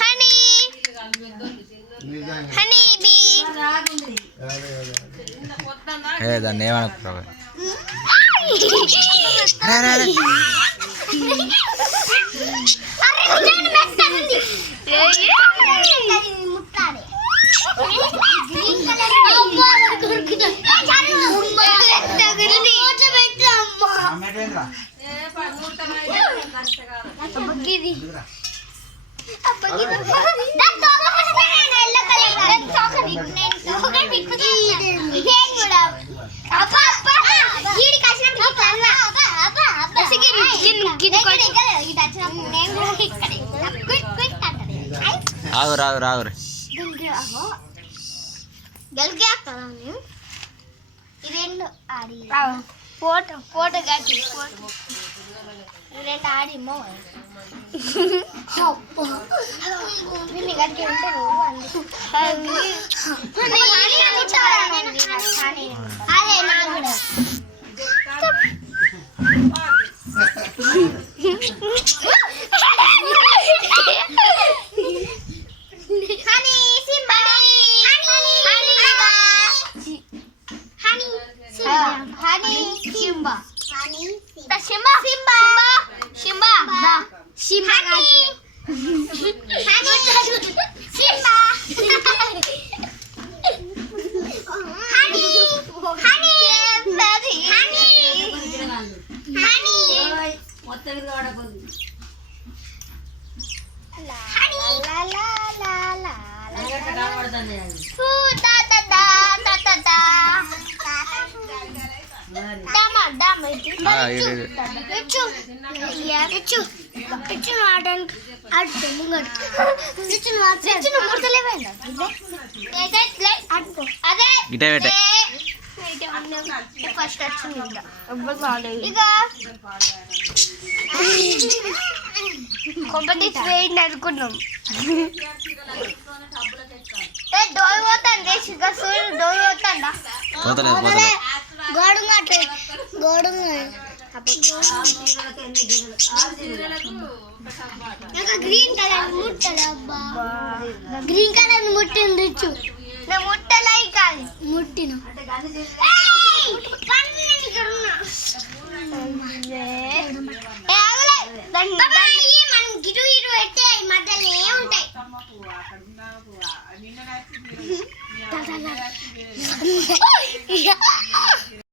Honey honey bee దాన్ని ఏమనుకుంటావు? రాగు రాగు రాగు photo photo కట్టి రెండు ఆడి కట్టి ఉంటారు అదే నా కూడా honey Simba honey Simba Simba Simba Simba Simba Simba honey honey honey honey మొత్తం ఫస్ట్ వచ్చింది కాంపిటీషన్ వేయండి అనుకున్నాం. డోర్ పోతాండి సూర్యుడు డోర్ పోతాండా గోడు గోడు గ్రీన్ కలర్ ముట్టలే అబ్బా గ్రీన్ కలర్ ముట్టింది ముట్టలే కాదు ముట్టిన